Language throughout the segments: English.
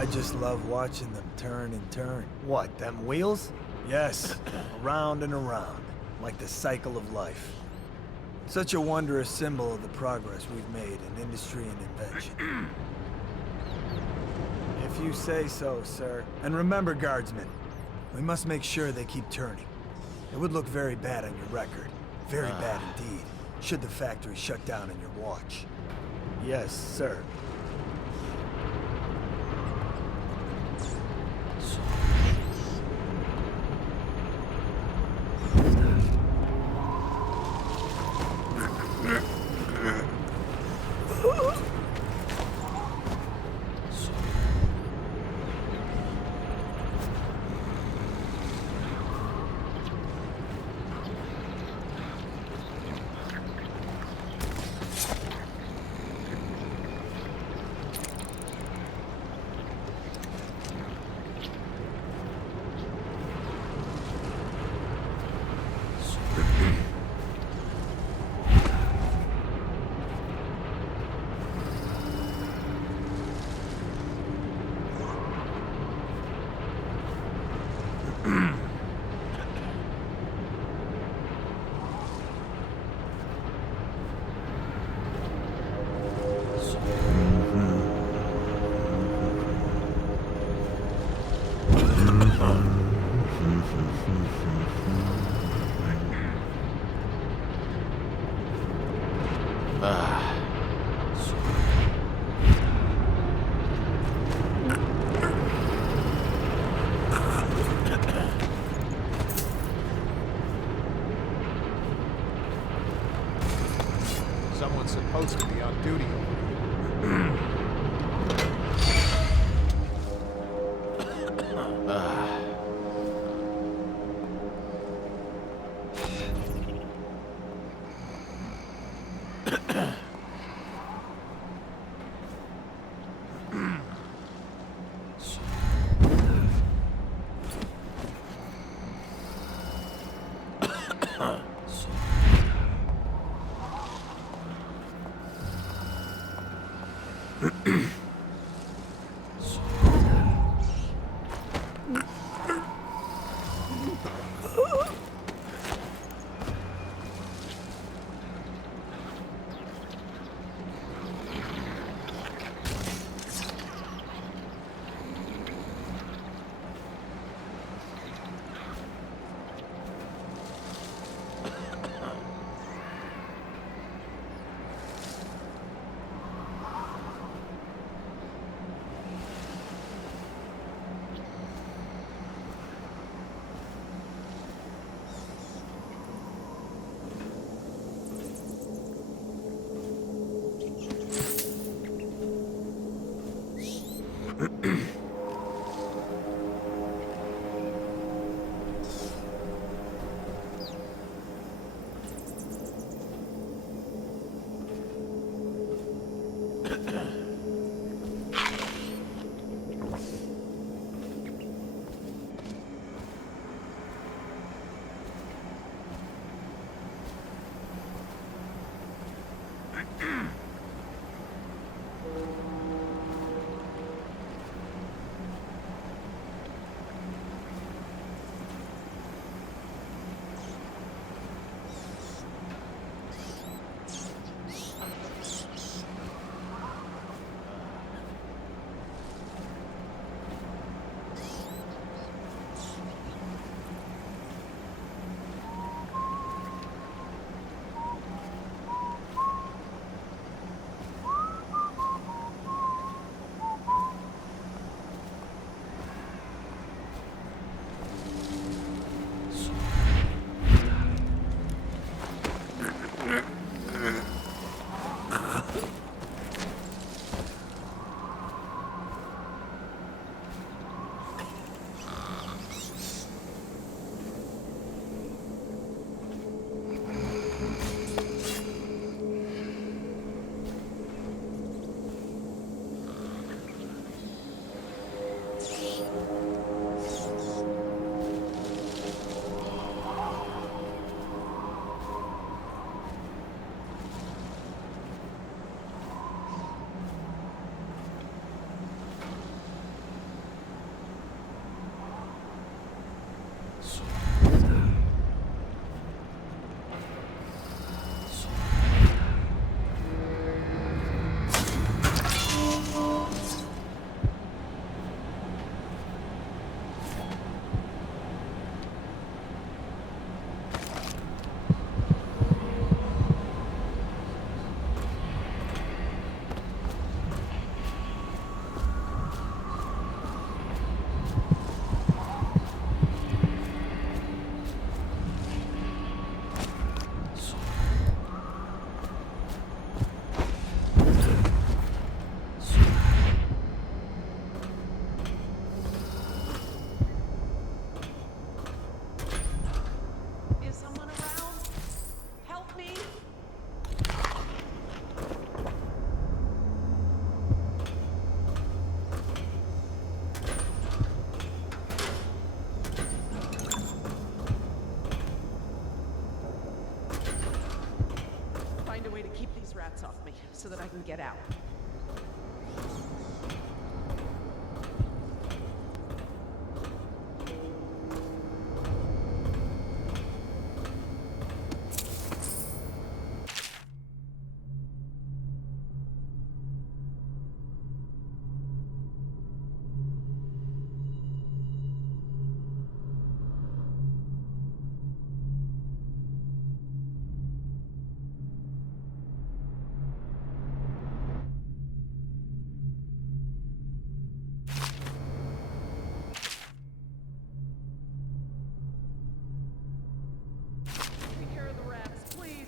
I just love watching them turn and turn. What, them wheels? Yes, around and around, like the cycle of life. Such a wondrous symbol of the progress we've made in industry and invention. If you say so, sir. And remember, guardsmen, we must make sure they keep turning. It would look very bad on your record. Very bad indeed, should the factory shut down on your watch. Yes, sir. Someone's supposed to be on duty over here. get out. Take care of the rats, please.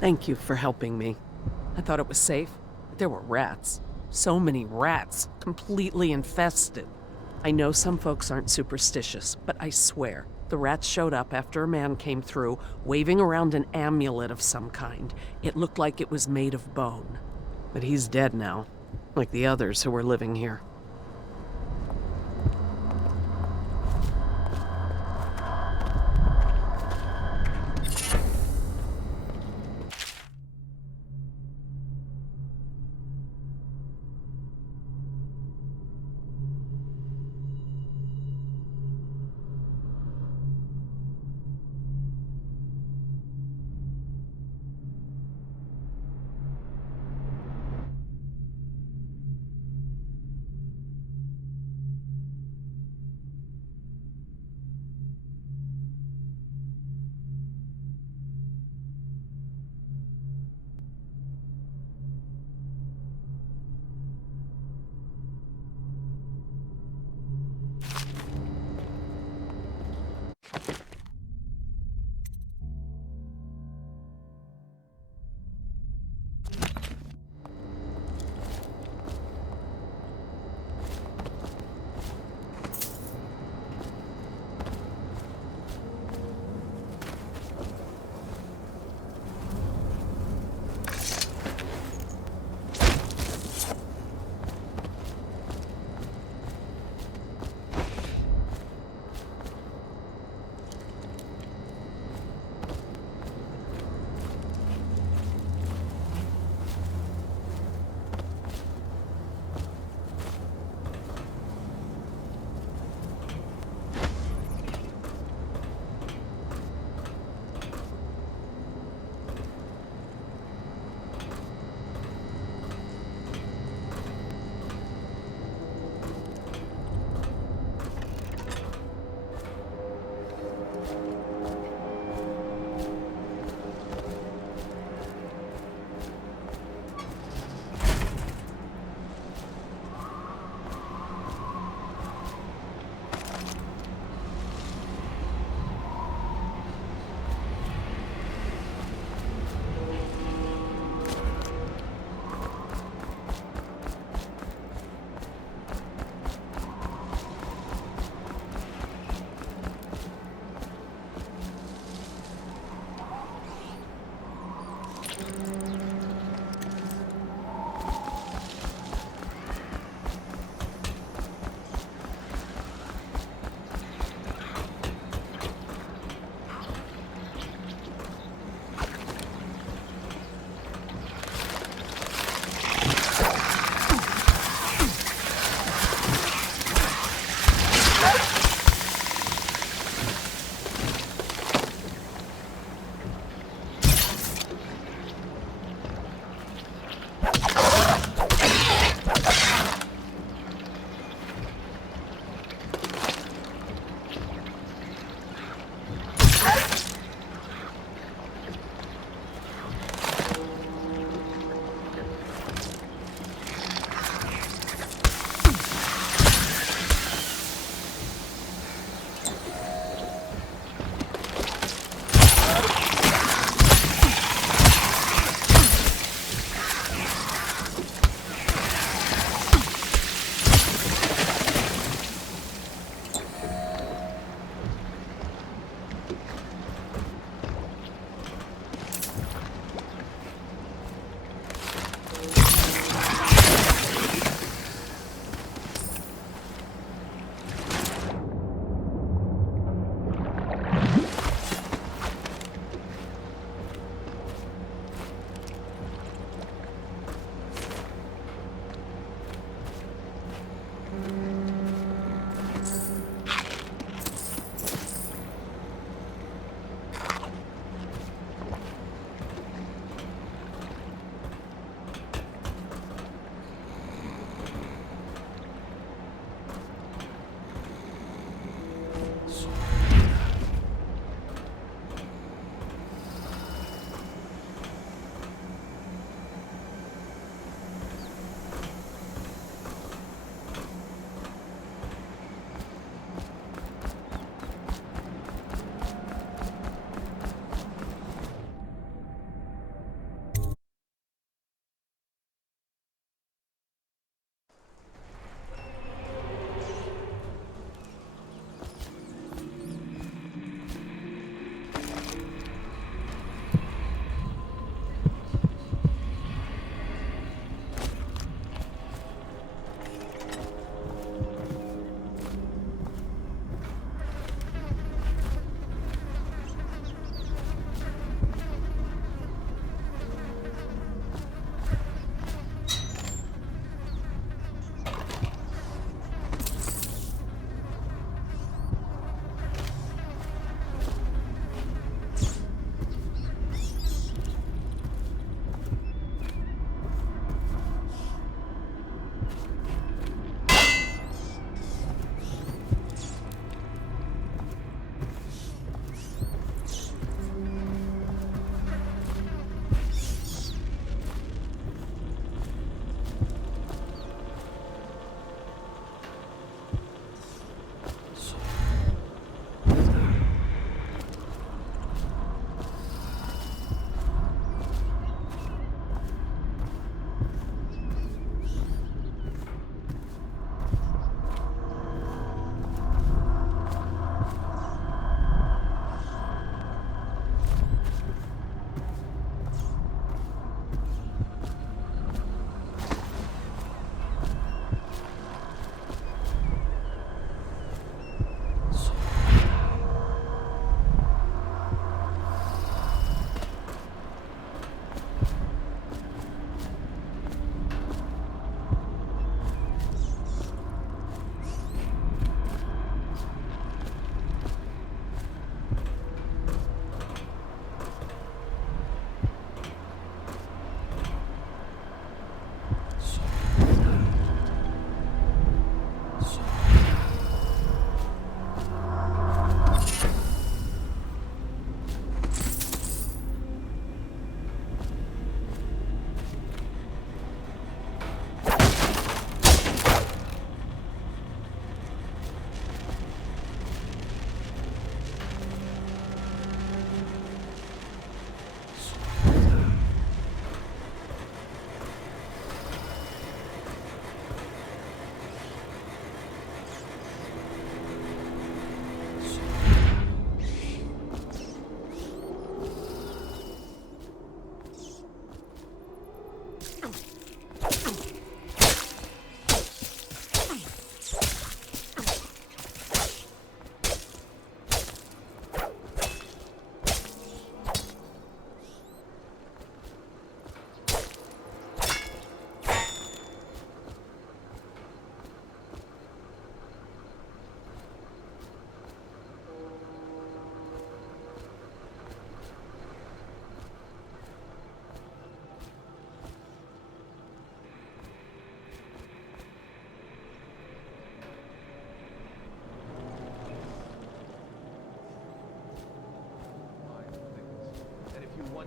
Thank you for helping me. I thought it was safe, but there were rats. So many rats, completely infested. I know some folks aren't superstitious, but I swear, the rats showed up after a man came through, waving around an amulet of some kind. It looked like it was made of bone. But he's dead now, like the others who were living here.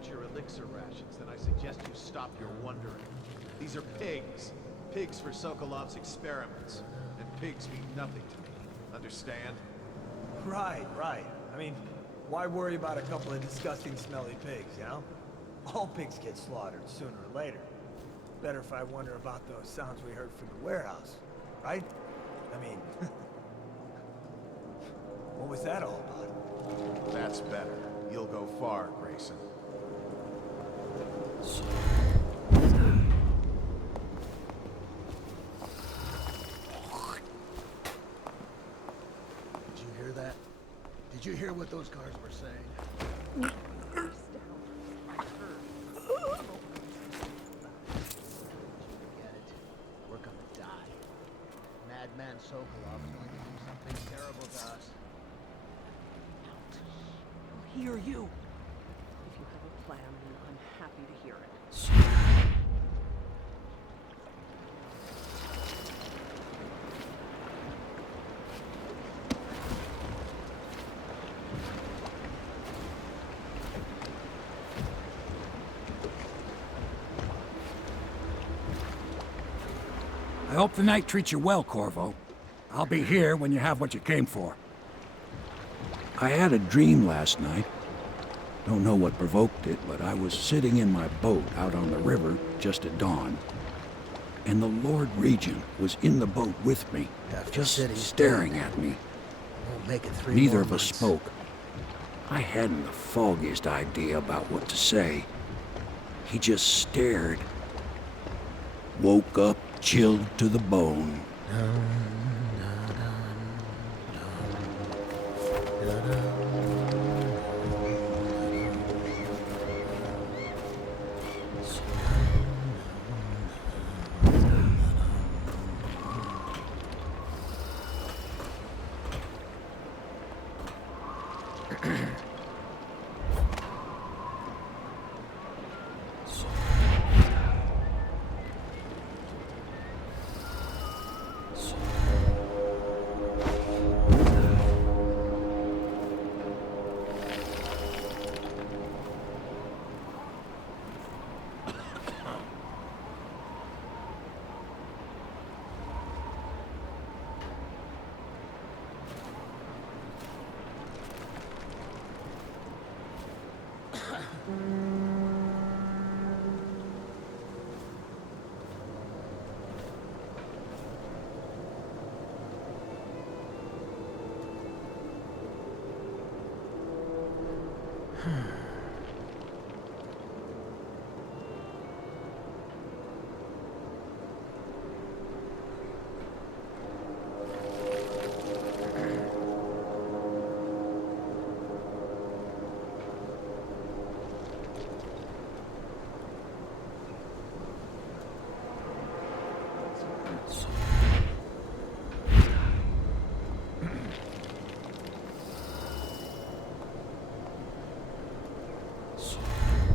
want your elixir rations, then I suggest you stop your wondering. These are pigs. Pigs for Sokolov's experiments. And pigs mean nothing to me. Understand? Right. I mean, why worry about a couple of disgusting smelly pigs, you know? All pigs get slaughtered sooner or later. Better if I wonder about those sounds we heard from the warehouse, right? I mean, what was that all about? That's better. You'll go far, Grayson. Did you hear that? Did you hear what those guards were saying? Get it? We're gonna die. Madman Sokolov is going to do something terrible to us. I'll hear you. If you have a plan, then I'm happy to hear it. I hope the night treats you well, Corvo. I'll be here when you have what you came for. I had a dream last night. Don't know what provoked it, but I was sitting in my boat out on the river just at dawn. And the Lord Regent was in the boat with me, just staring at me. Won't make it 3 Neither more of us months. spoke. I hadn't the foggiest idea about what to say. He just stared. Woke up chilled to the bone.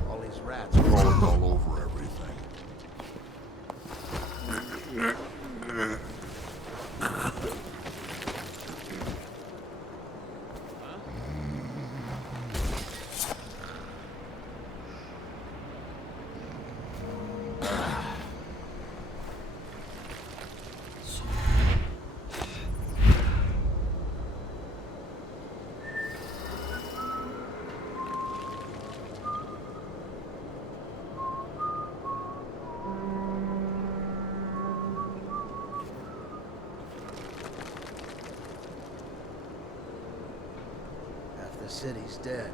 All these rats crawling all over everything. Half the city's dead.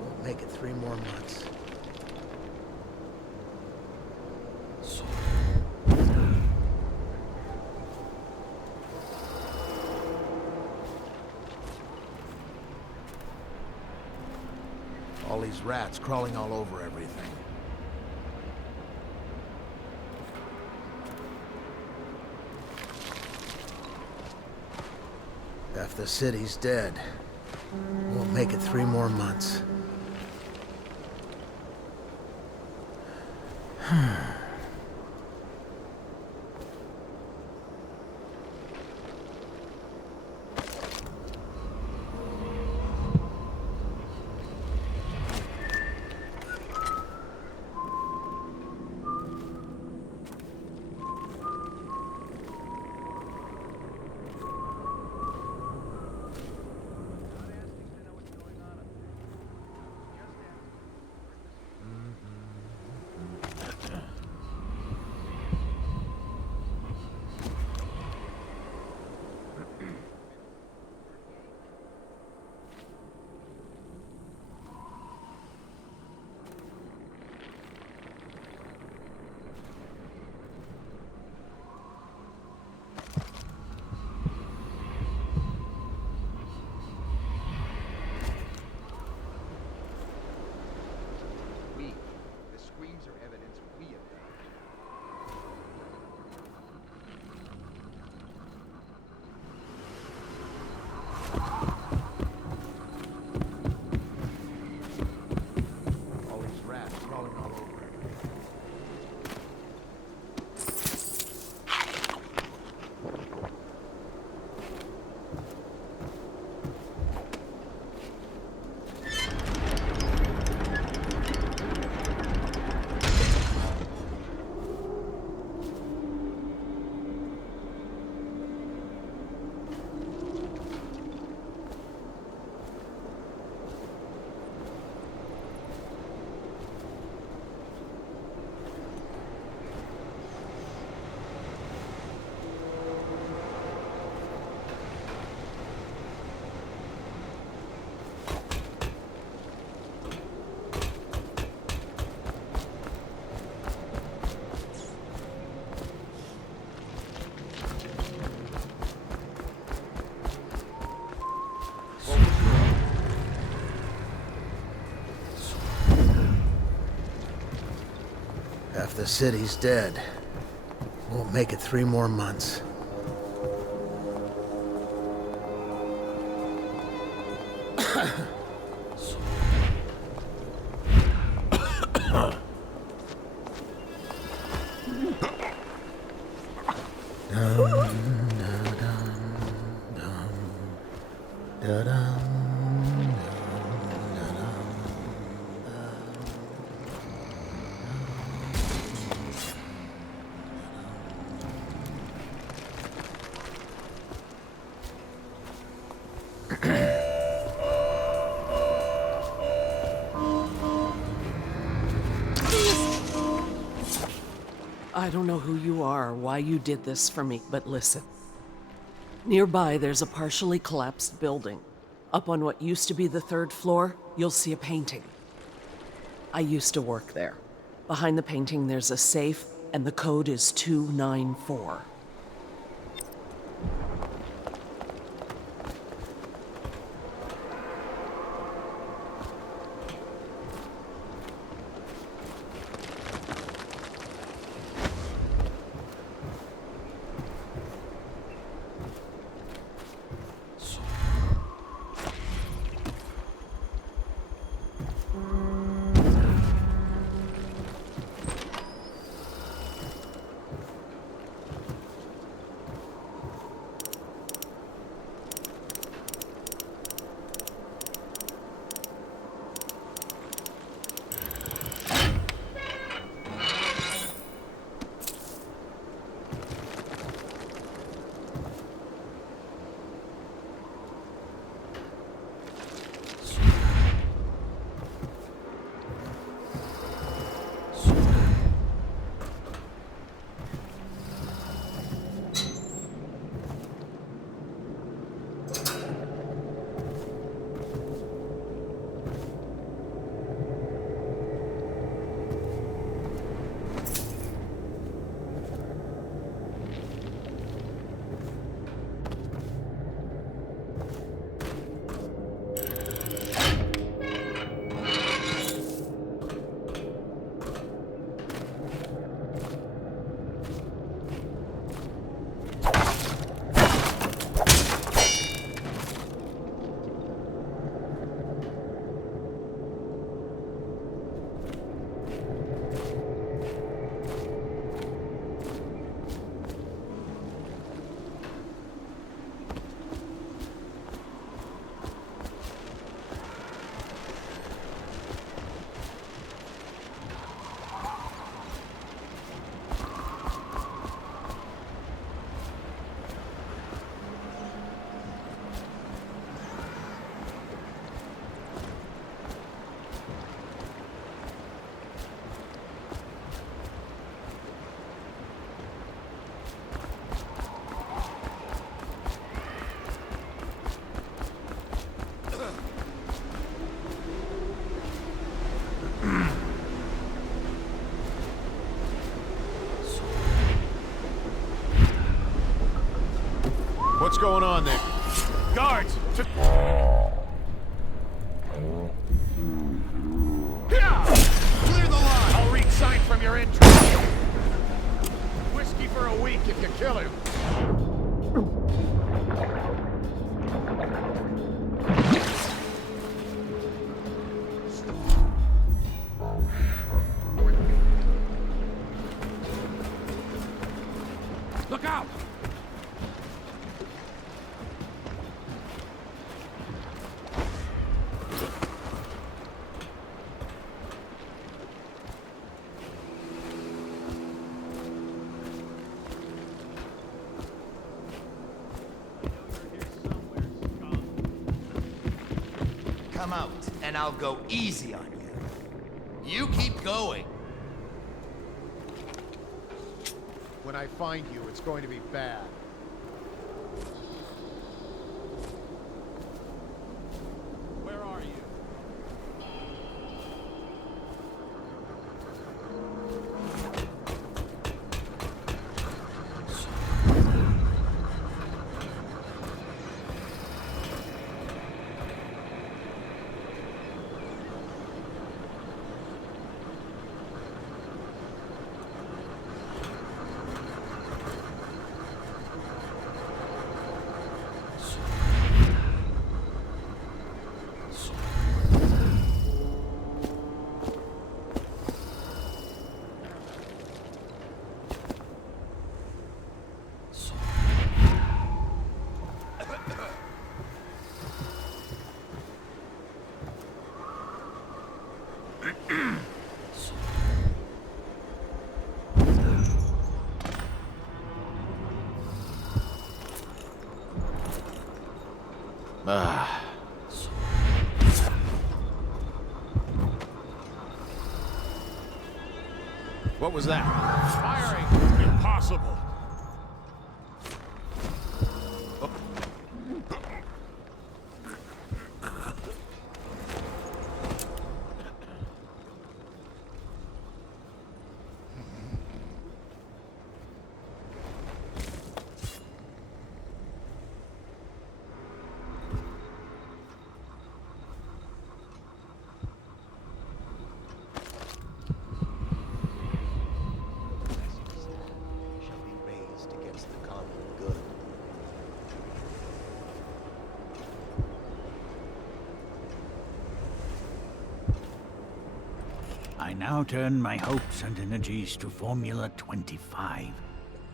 Won't make it 3 more months. All these rats crawling all over everything. Half the city's dead. Won't make it 3 more months. city's dead. Won't make it 3 more months. I don't know who you are or why you did this for me, but listen. Nearby, there's a partially collapsed building. Up on what used to be the 3rd floor, you'll see a painting. I used to work there. Behind the painting, there's a safe, and the code is 294. What's going on there? Guards! Clear the line! I'll read sign from your entry. Whiskey for a week if you kill him. Look out! Come out, and I'll go easy on you. You keep going. When I find you, it's going to be bad. Where are you? What was that? Firing! Impossible. Shall be raised against the common good. I now turn my hopes and energies to Formula 25,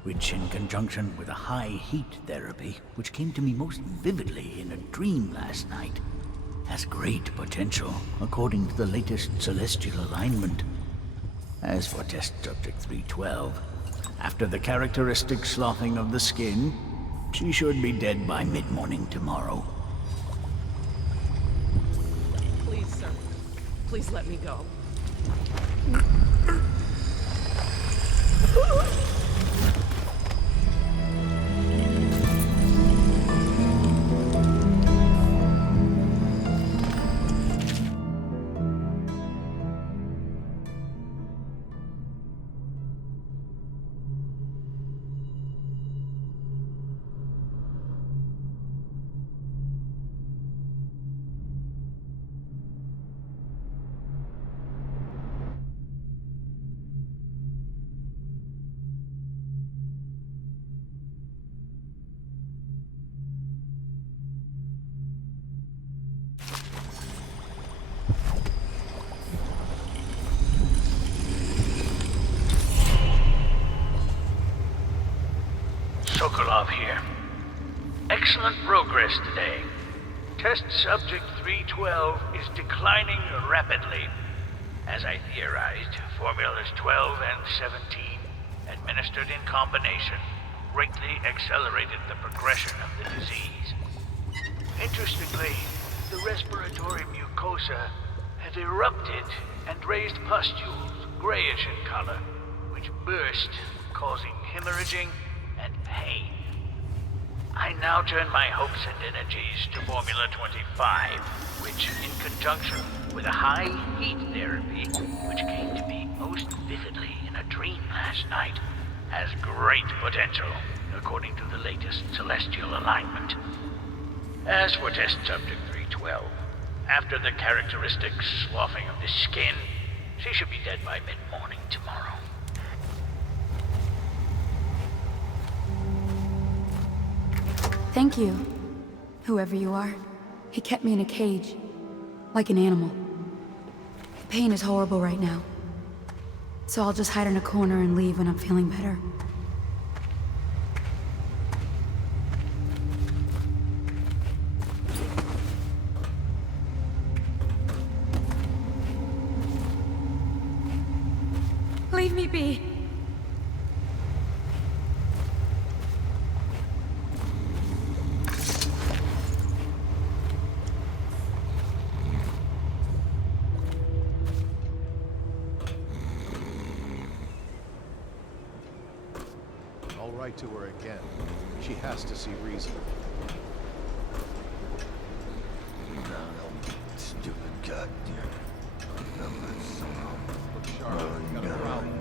which in conjunction with a high heat therapy, which came to me most vividly in a dream last night, has great potential according to the latest celestial alignment. As for test subject 312, after the characteristic sloughing of the skin, she should be dead by mid-morning tomorrow. Please, sir. Please let me go. Sokolov here. Excellent progress today. Test subject 312 is declining rapidly. As I theorized, formulas 12 and 17, administered in combination, greatly accelerated the progression of the disease. Interestingly, the respiratory mucosa have erupted and raised pustules, grayish in color, which burst, causing hemorrhaging and pain. I now turn my hopes and energies to Formula 25, which, in conjunction with a high heat therapy, which came to me most vividly in a dream last night, has great potential, according to the latest celestial alignment. As for test subject 312, after the characteristic sloughing of the skin, she should be dead by mid-morning tomorrow. Thank you, whoever you are. He kept me in a cage, like an animal. The pain is horrible right now, so I'll just hide in a corner and leave when I'm feeling better. Leave me be. I'll write to her again. She has to see reason. Stupid goddamn. Look sharp. You got a problem.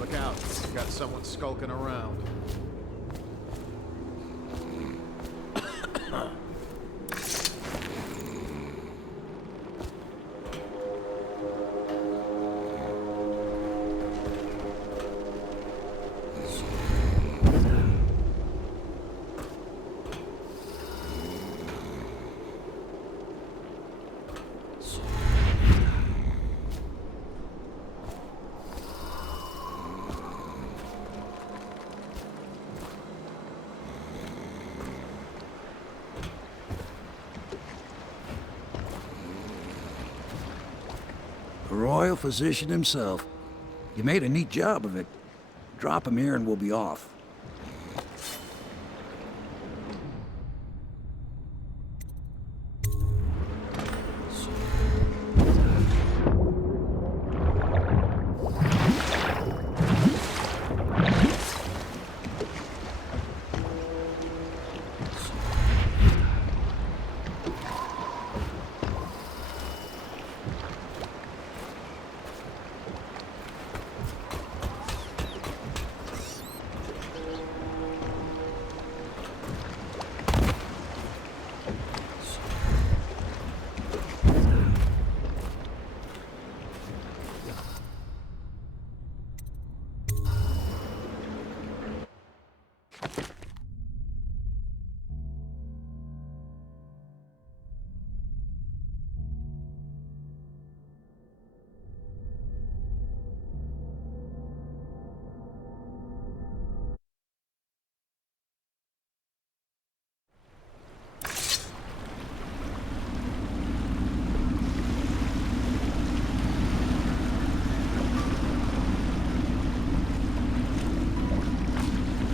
Look out. Got someone skulking around. The royal physician himself. You made a neat job of it. Drop him here and we'll be off.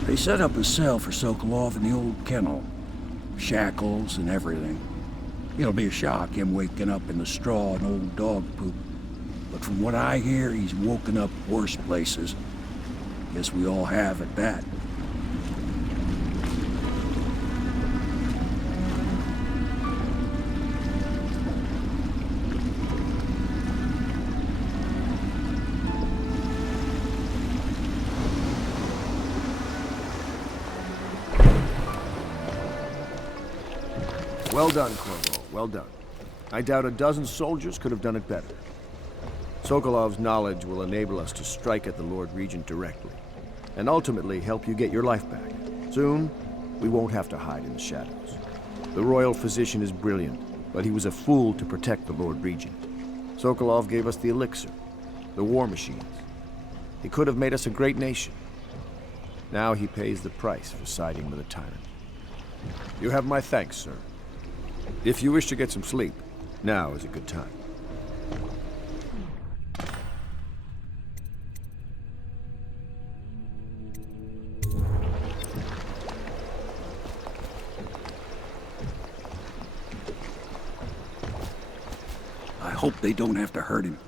They set up a cell for Sokolov in the old kennel. Shackles and everything. It'll be a shock, him waking up in the straw and old dog poop. But from what I hear, he's woken up worse places. Guess we all have at that. Well done, Corvo. Well done. I doubt a dozen soldiers could have done it better. Sokolov's knowledge will enable us to strike at the Lord Regent directly, and ultimately help you get your life back. Soon, we won't have to hide in the shadows. The royal physician is brilliant, but he was a fool to protect the Lord Regent. Sokolov gave us the elixir, the war machines. He could have made us a great nation. Now he pays the price for siding with a tyrant. You have my thanks, sir. If you wish to get some sleep, now is a good time. I hope they don't have to hurt him.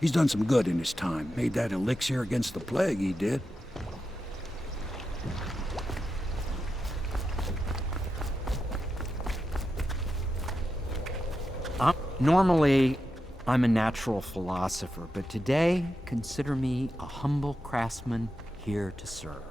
He's done some good in his time. Made that elixir against the plague, he did. Normally, I'm a natural philosopher, but today, consider me a humble craftsman here to serve.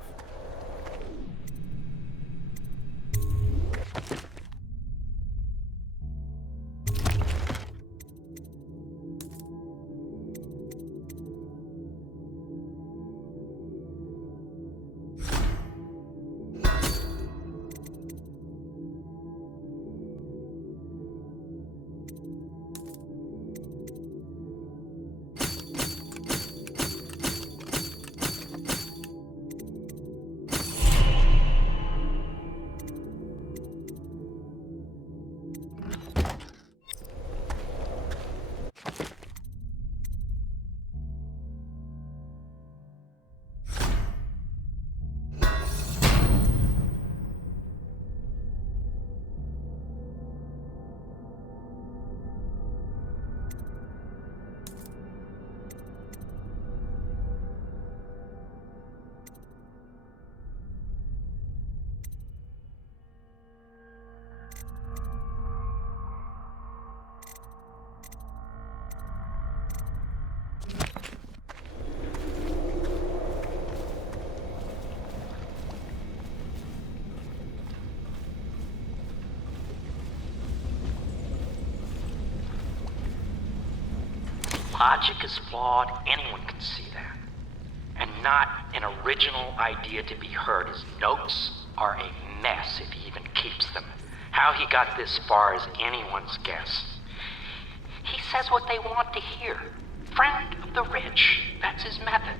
logic is flawed, anyone can see that. And not an original idea to be heard. His notes are a mess if he even keeps them. How he got this far is anyone's guess. He says what they want to hear. Friend of the rich, that's his method.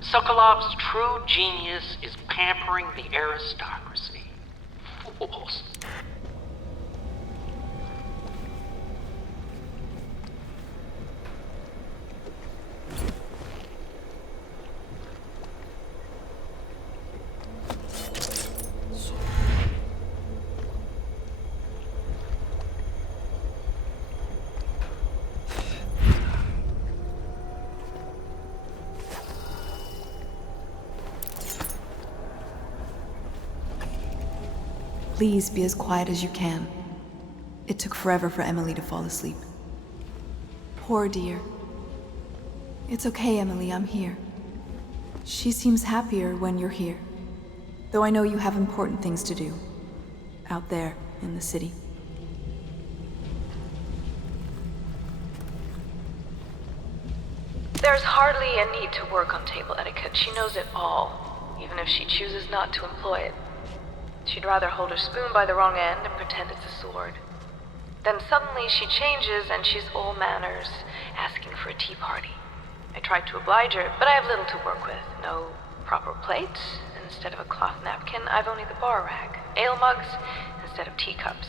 Sokolov's true genius is pampering the aristocracy. Fools. Please be as quiet as you can. It took forever for Emily to fall asleep. Poor dear. It's okay, Emily, I'm here. She seems happier when you're here. Though I know you have important things to do. Out there, in the city. There's hardly a need to work on table etiquette. She knows it all, even if she chooses not to employ it. She'd rather hold her spoon by the wrong end and pretend it's a sword. Then suddenly she changes and she's all manners, asking for a tea party. I tried to oblige her, but I have little to work with. No proper plate. Instead of a cloth napkin, I've only the bar rack. Ale mugs instead of teacups.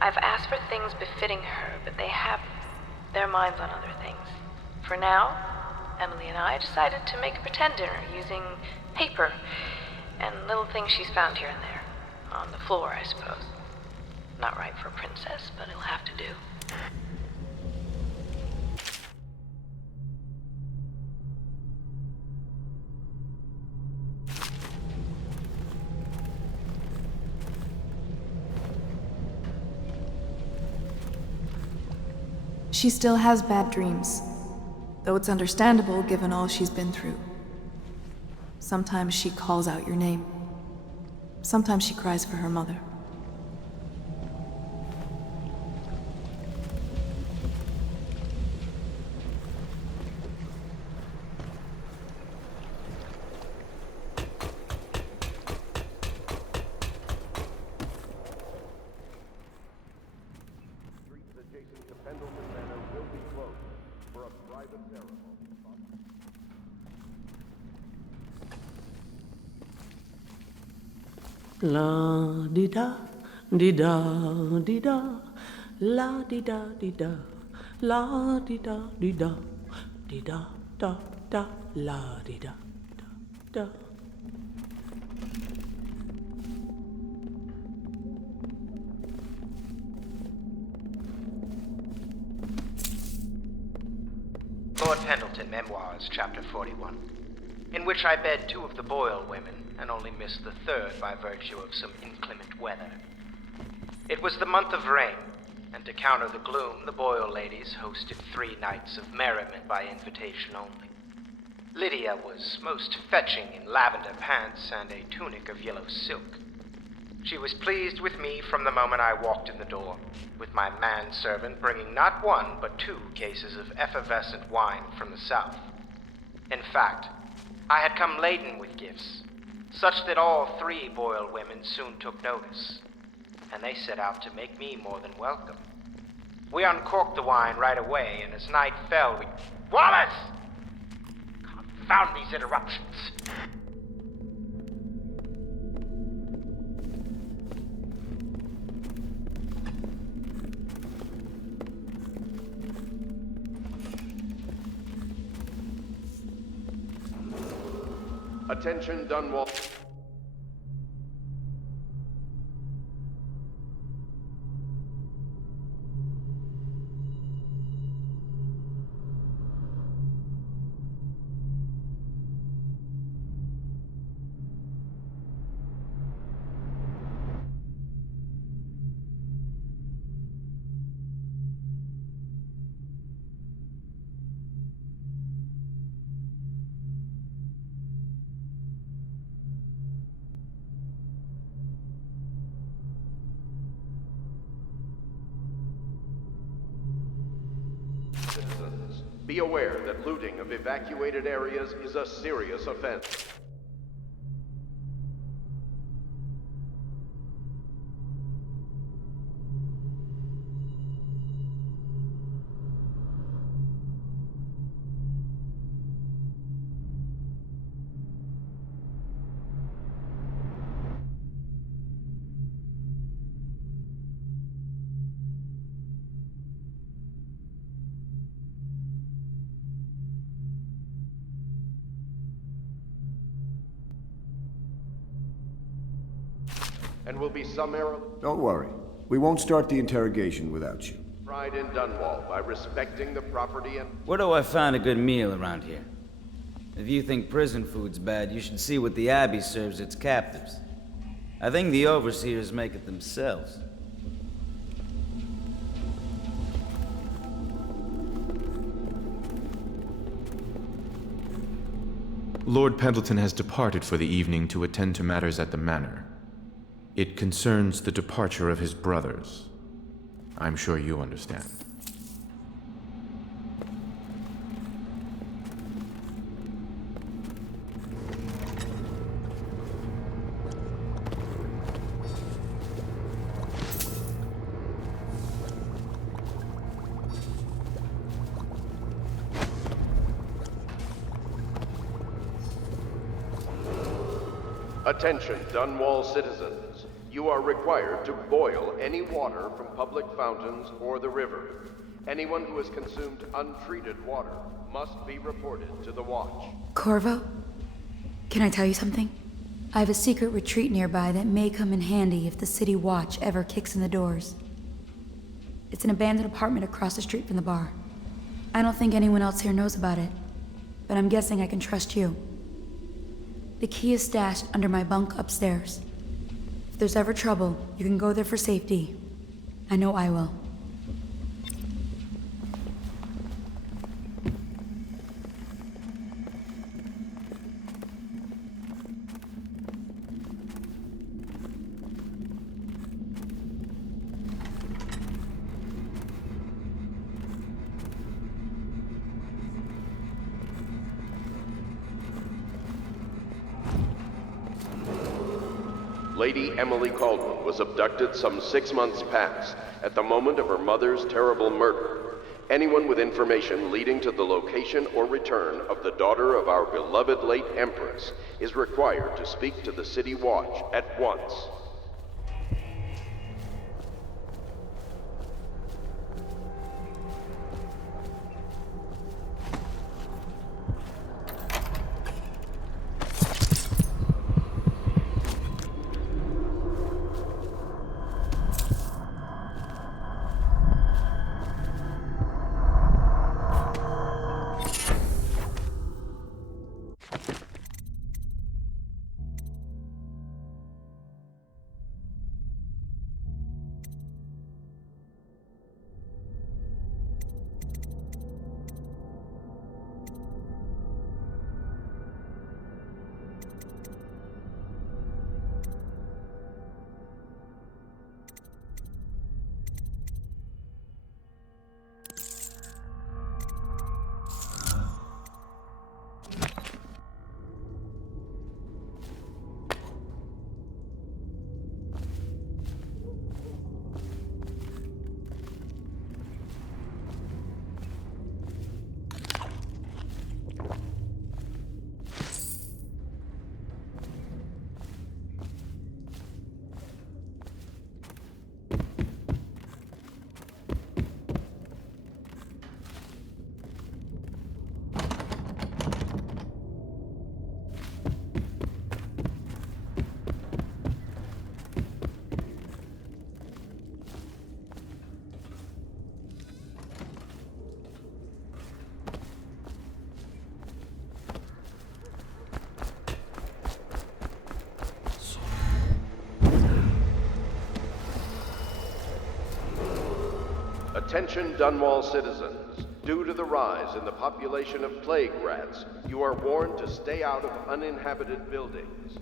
I've asked for things befitting her, but they have their minds on other things. For now, Emily and I decided to make a pretend dinner using paper and little things she's found here and there. On the floor, I suppose. Not right for a princess, but it'll have to do. She still has bad dreams, though it's understandable given all she's been through. Sometimes she calls out your name. Sometimes she cries for her mother. La di da di da di da, la di da di da, la di da di da, di da da da, la di da da da. Lord Pendleton, Memoirs, Chapter 41, in which I bed two of the Boyle women and only missed the third by virtue of some inclement weather. It was the month of rain, and to counter the gloom, the Boyle ladies hosted 3 nights of merriment by invitation only. Lydia was most fetching in lavender pants and a tunic of yellow silk. She was pleased with me from the moment I walked in the door, with my manservant bringing not 1 but 2 cases of effervescent wine from the south. In fact, I had come laden with gifts, such that all 3 Boyle women soon took notice, and they set out to make me more than welcome. We uncorked the wine right away, and as night fell, we... Wallace! Confound these interruptions! Attention, Dunwall. Be aware that looting of evacuated areas is a serious offense. And will be summarily... Don't worry. We won't start the interrogation without you. Tried in Dunwall by respecting the property and... Where do I find a good meal around here? If you think prison food's bad, you should see what the Abbey serves its captives. I think the overseers make it themselves. Lord Pendleton has departed for the evening to attend to matters at the manor. It concerns the departure of his brothers. I'm sure you understand. Attention, Dunwall citizens. You are required to boil any water from public fountains or the river. Anyone who has consumed untreated water must be reported to the Watch. Corvo? Can I tell you something? I have a secret retreat nearby that may come in handy if the City Watch ever kicks in the doors. It's an abandoned apartment across the street from the bar. I don't think anyone else here knows about it, but I'm guessing I can trust you. The key is stashed under my bunk upstairs. If there's ever trouble, you can go there for safety. I know I will. Lady Emily Caldwell was abducted some 6 months past, at the moment of her mother's terrible murder. Anyone with information leading to the location or return of the daughter of our beloved late Empress is required to speak to the City Watch at once. Attention Dunwall citizens. Due to the rise in the population of plague rats, you are warned to stay out of uninhabited buildings.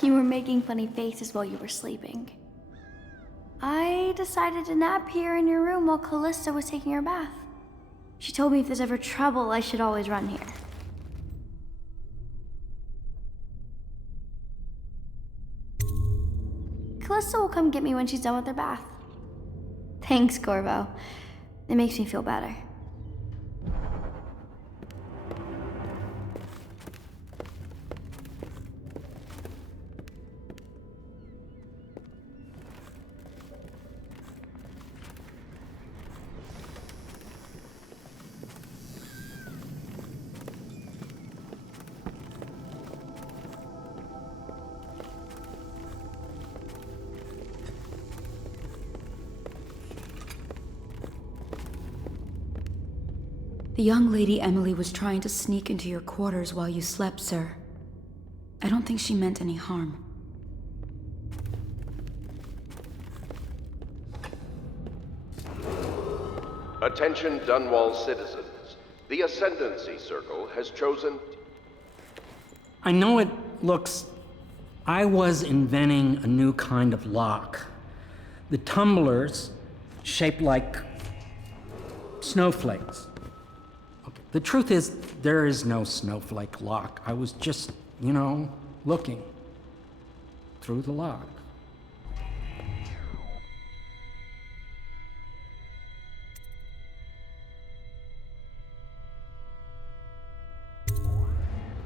You were making funny faces while you were sleeping. I decided to nap here in your room while Callista was taking her bath. She told me if there's ever trouble, I should always run here. Callista will come get me when she's done with her bath. Thanks, Corvo. It makes me feel better. The young lady Emily was trying to sneak into your quarters while you slept, sir. I don't think she meant any harm. Attention Dunwall citizens. The Ascendancy Circle has chosen... I know it looks... I was inventing a new kind of lock. The tumblers, shaped like snowflakes. Okay. The truth is, there is no snowflake lock. I was just, looking through the lock.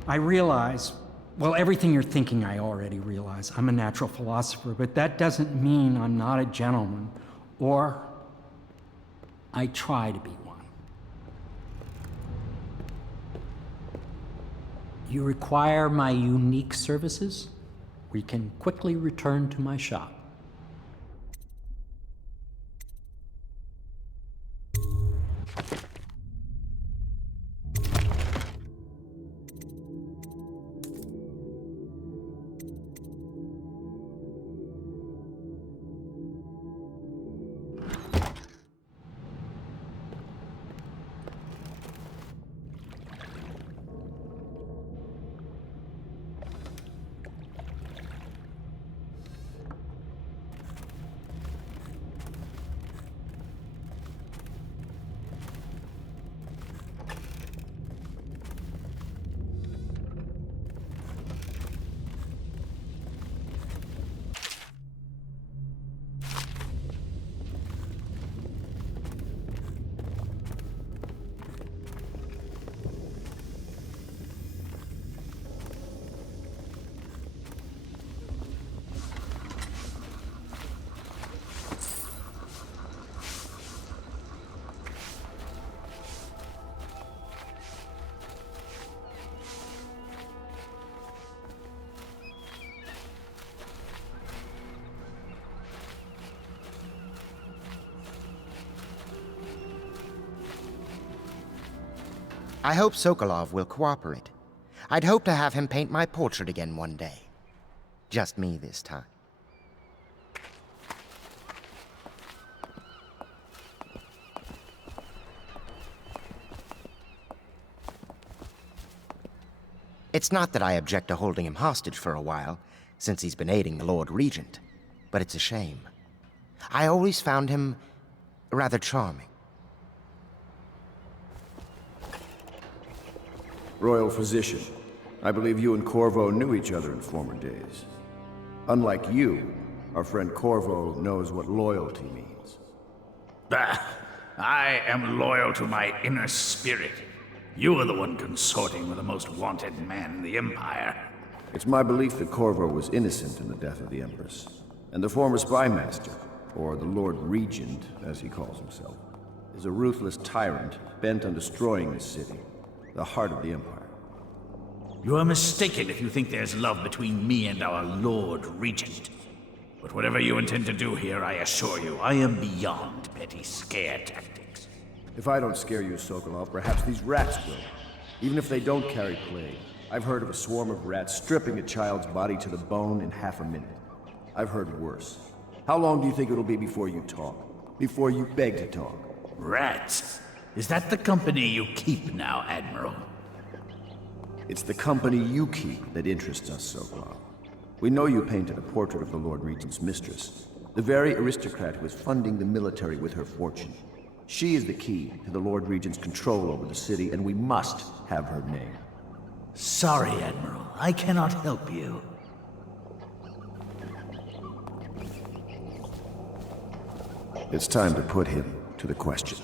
I realize, well, everything you're thinking I already realize. I'm a natural philosopher, but that doesn't mean I'm not a gentleman, or I try to be one. You require my unique services? We can quickly return to my shop. I hope Sokolov will cooperate. I'd hope to have him paint my portrait again one day. Just me this time. It's not that I object to holding him hostage for a while, since he's been aiding the Lord Regent, but it's a shame. I always found him rather charming. Royal Physician, I believe you and Corvo knew each other in former days. Unlike you, our friend Corvo knows what loyalty means. Bah! I am loyal to my inner spirit. You are the one consorting with the most wanted man in the Empire. It's my belief that Corvo was innocent in the death of the Empress, and the former spy master, or the Lord Regent, as he calls himself, is a ruthless tyrant bent on destroying this city, the heart of the Empire. You are mistaken if you think there's love between me and our Lord Regent. But whatever you intend to do here, I assure you, I am beyond petty scare tactics. If I don't scare you, Sokolov, perhaps these rats will. Even if they don't carry plague, I've heard of a swarm of rats stripping a child's body to the bone in half a minute. I've heard worse. How long do you think it'll be before you talk? Before you beg to talk? Rats? Is that the company you keep now, Admiral? It's the company you keep that interests us, Sokolov. We know you painted a portrait of the Lord Regent's mistress, the very aristocrat who is funding the military with her fortune. She is the key to the Lord Regent's control over the city, and we must have her name. Sorry, Admiral. I cannot help you. It's time to put him to the question.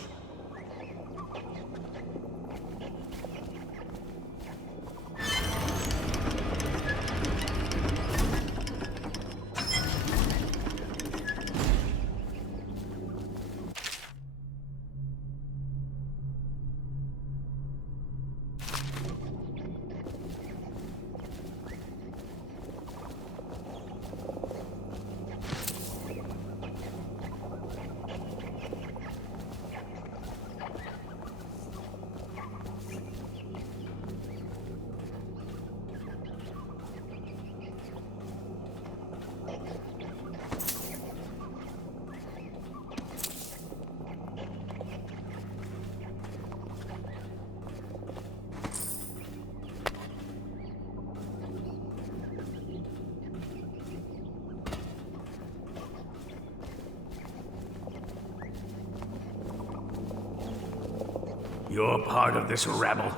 You're part of this rabble,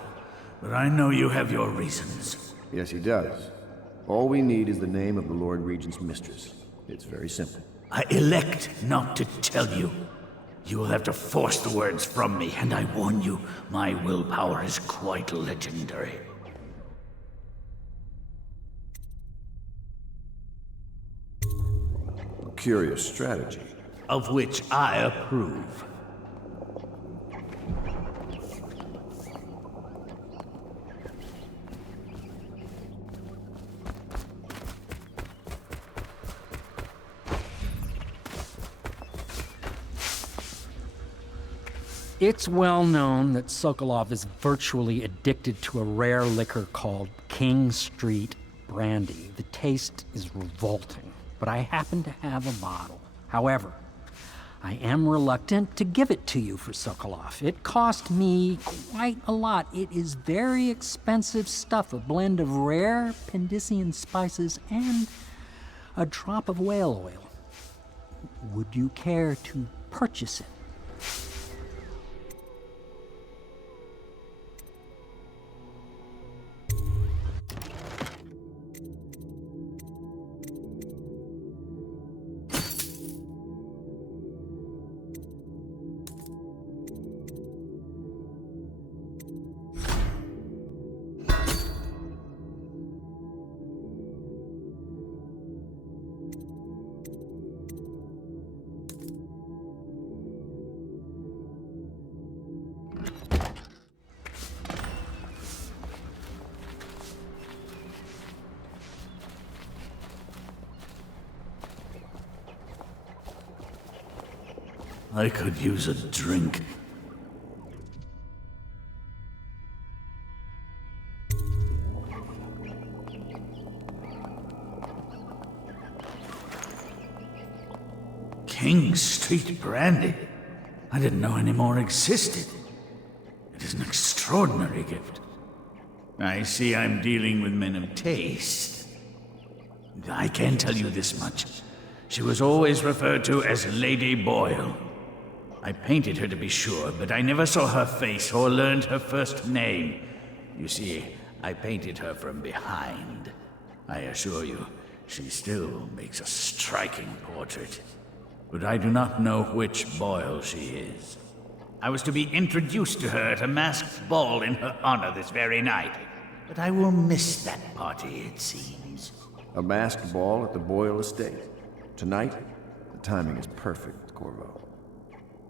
but I know you have your reasons. Yes, he does. All we need is the name of the Lord Regent's mistress. It's very simple. I elect not to tell you. You will have to force the words from me, and I warn you, my willpower is quite legendary. A curious strategy. Of which I approve. It's well known that Sokolov is virtually addicted to a rare liquor called King Street Brandy. The taste is revolting, but I happen to have a bottle. However, I am reluctant to give it to you for Sokolov. It cost me quite a lot. It is very expensive stuff, a blend of rare Pendician spices and a drop of whale oil. Would you care to purchase it? I could use a drink. King Street Brandy? I didn't know any more existed. It is an extraordinary gift. I see I'm dealing with men of taste. I can tell you this much. She was always referred to as Lady Boyle. I painted her to be sure, but I never saw her face or learned her first name. You see, I painted her from behind. I assure you, she still makes a striking portrait. But I do not know which Boyle she is. I was to be introduced to her at a masked ball in her honor this very night. But I will miss that party, it seems. A masked ball at the Boyle estate. Tonight, the timing is perfect, Corvo.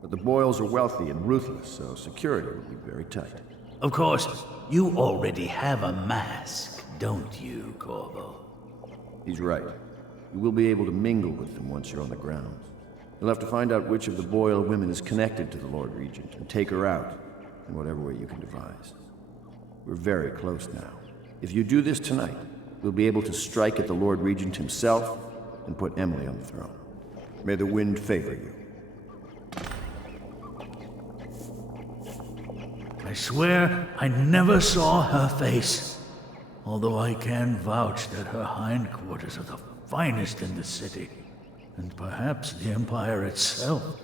But the Boyles are wealthy and ruthless, so security will be very tight. Of course, you already have a mask, don't you, Corvo? He's right. You will be able to mingle with them once you're on the grounds. You'll have to find out which of the Boyle women is connected to the Lord Regent and take her out in whatever way you can devise. We're very close now. If you do this tonight, we'll be able to strike at the Lord Regent himself and put Emily on the throne. May the wind favor you. I swear I never saw her face. although I can vouch that her hindquarters are the finest in the city, and perhaps the Empire itself.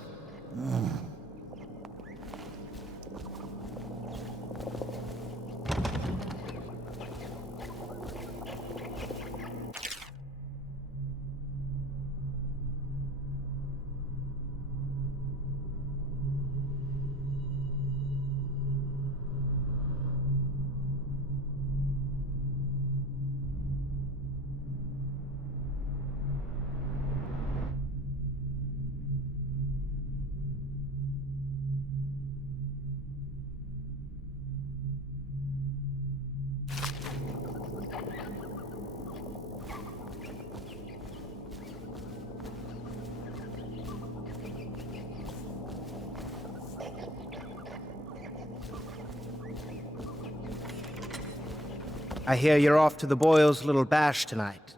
I hear you're off to the Boyles' little bash tonight.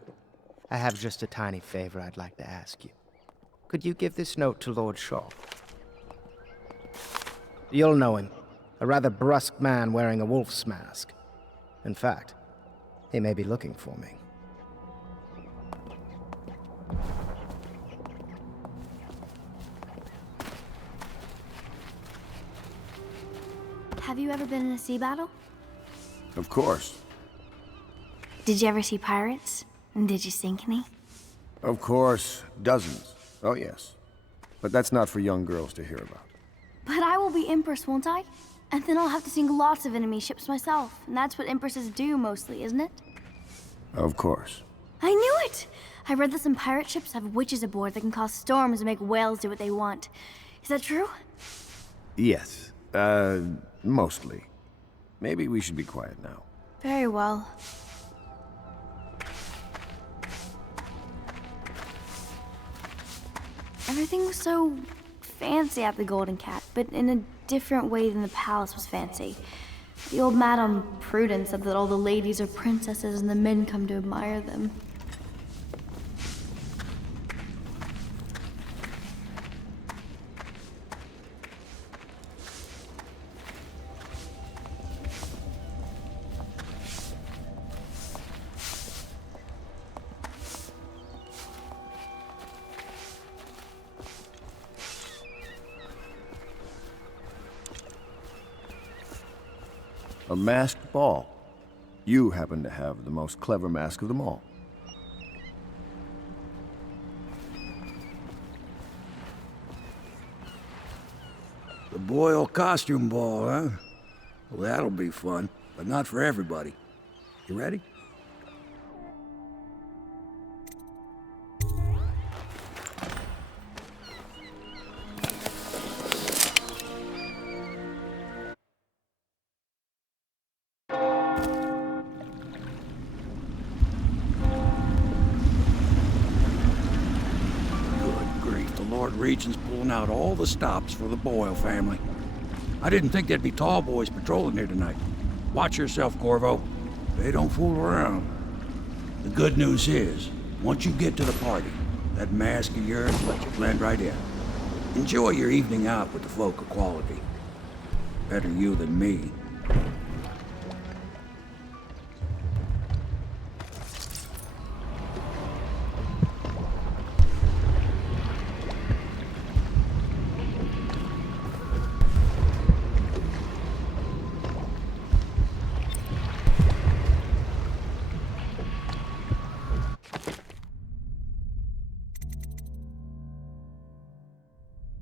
I have just a tiny favor I'd like to ask you. Could you give this note to Lord Shaw? You'll know him. A rather brusque man wearing a wolf's mask. In fact, he may be looking for me. Have you ever been in a sea battle? Of course. Did you ever see pirates? And did you sink any? Of course. Dozens. Oh, yes. But that's not for young girls to hear about. But I will be Empress, won't I? And then I'll have to sink lots of enemy ships myself. And that's what Empresses do mostly, isn't it? Of course. I knew it! I read that some pirate ships have witches aboard that can cause storms and make whales do what they want. Is that true? Yes. Mostly. Maybe we should be quiet now. Very well. Everything was so fancy at the Golden Cat, but in a different way than the palace was fancy. The old Madame Prudence said that all the ladies are princesses and the men come to admire them. A masked ball. You happen to have the most clever mask of them all. The Boyle costume ball, huh? Well, that'll be fun, but not for everybody. You ready? Regent's pulling out all the stops for the Boyle family. I didn't think there'd be tall boys patrolling here tonight. Watch yourself, Corvo. They don't fool around. The good news is, once you get to the party, that mask of yours lets you blend right in. Enjoy your evening out with the folk of quality. Better you than me.